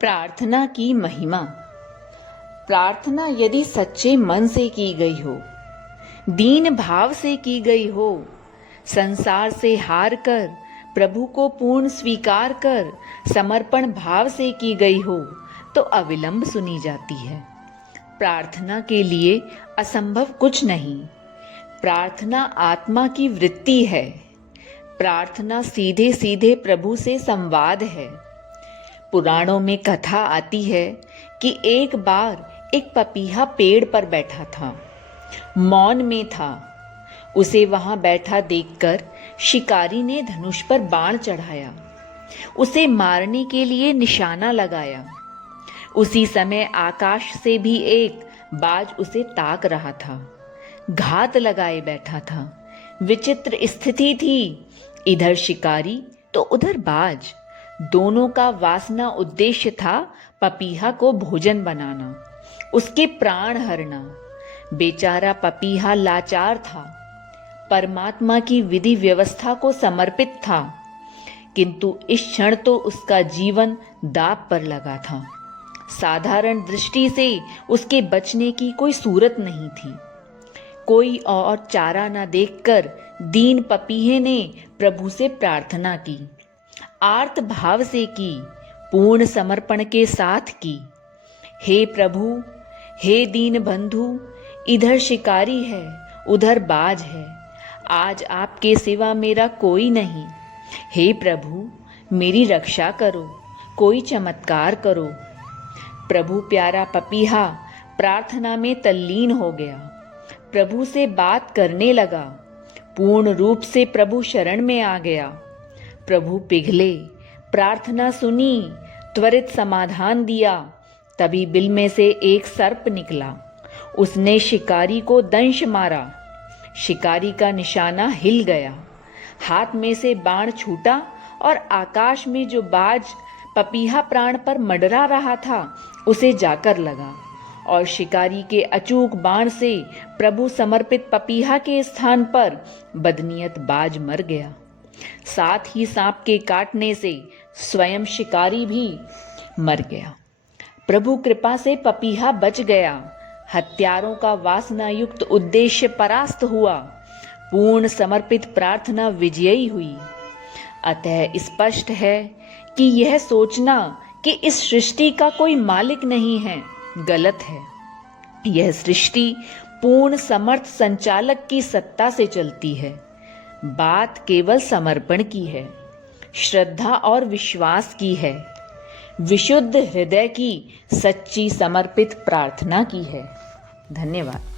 प्रार्थना की महिमा। प्रार्थना यदि सच्चे मन से की गई हो, दीन भाव से की गई हो, संसार से हार कर प्रभु को पूर्ण स्वीकार कर समर्पण भाव से की गई हो, तो अविलंब सुनी जाती है। प्रार्थना के लिए असंभव कुछ नहीं। प्रार्थना आत्मा की वृत्ति है। प्रार्थना सीधे सीधे प्रभु से संवाद है। पुराणों में कथा आती है कि एक बार एक पपीहा पेड़ पर बैठा था, मौन में था। उसे वहां बैठा देखकर शिकारी ने धनुष पर बाण चढ़ाया, उसे मारने के लिए निशाना लगाया। उसी समय आकाश से भी एक बाज उसे ताक रहा था, घात लगाए बैठा था। विचित्र स्थिति थी, इधर शिकारी तो उधर बाज। दोनों का वासना उद्देश्य था पपीहा को भोजन बनाना, उसके प्राण हरना। बेचारा पपीहा लाचार था, परमात्मा की विधि व्यवस्था को समर्पित था, किंतु इस क्षण तो उसका जीवन दांव पर लगा था। साधारण दृष्टि से उसके बचने की कोई सूरत नहीं थी। कोई और चारा न देखकर दीन पपीहे ने प्रभु से प्रार्थना की, आर्त भाव से की, पूर्ण समर्पण के साथ की। हे प्रभु, हे दीन बंधु, इधर शिकारी है, उधर बाज है। आज आपके सिवा मेरा कोई नहीं। हे प्रभु, मेरी रक्षा करो, कोई चमत्कार करो। प्रभु प्यारा पपीहा प्रार्थना में तल्लीन हो गया, प्रभु से बात करने लगा, पूर्ण रूप से प्रभु शरण में आ गया। प्रभु पिघले, प्रार्थना सुनी, त्वरित समाधान दिया। तभी बिल में से एक सर्प निकला, उसने शिकारी को दंश मारा। शिकारी का निशाना हिल गया, हाथ में से बाण छूटा और आकाश में जो बाज पपीहा प्राण पर मंडरा रहा था उसे जाकर लगा, और शिकारी के अचूक बाण से प्रभु समर्पित पपीहा के स्थान पर बदनीयत बाज मर गया। साथ ही सांप के काटने से स्वयं शिकारी भी मर गया। प्रभु कृपा से पपीहा बच गया। हत्यारों का वासना युक्त उद्देश्य परास्त हुआ। पूर्ण समर्पित प्रार्थना विजयी हुई। अतः स्पष्ट है कि यह सोचना कि इस सृष्टि का कोई मालिक नहीं है, गलत है। यह सृष्टि पूर्ण समर्थ संचालक की सत्ता से चलती है। बात केवल समर्पण की है, श्रद्धा और विश्वास की है, विशुद्ध हृदय की सच्ची समर्पित प्रार्थना की है। धन्यवाद।